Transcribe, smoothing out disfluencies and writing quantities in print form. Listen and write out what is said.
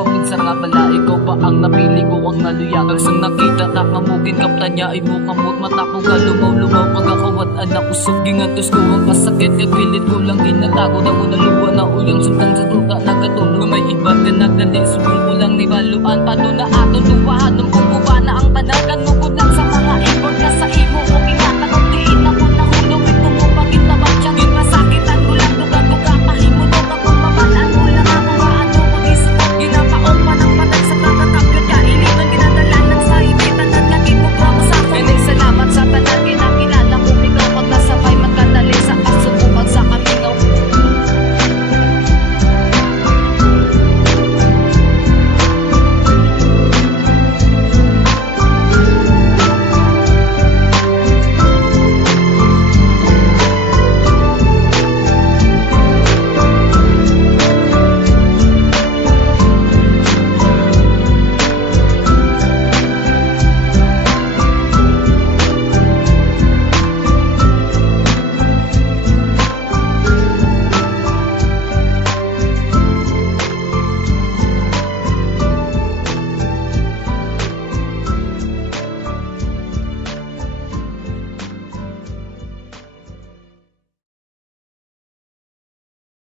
paminsan nga pala ikaw pa ang napili ko ang naluya. Kagsang nakita ta nga mugin kapta niya ay mukamot mata ko galumaw-lumaw pagkakawat anak usog gingantos ko ang kasakit kay pilit ko lang ginatago na mo naluwa na uyang sundang sa tuka nagatulog may iba ka nagdali subol ko lang ni baluan paano na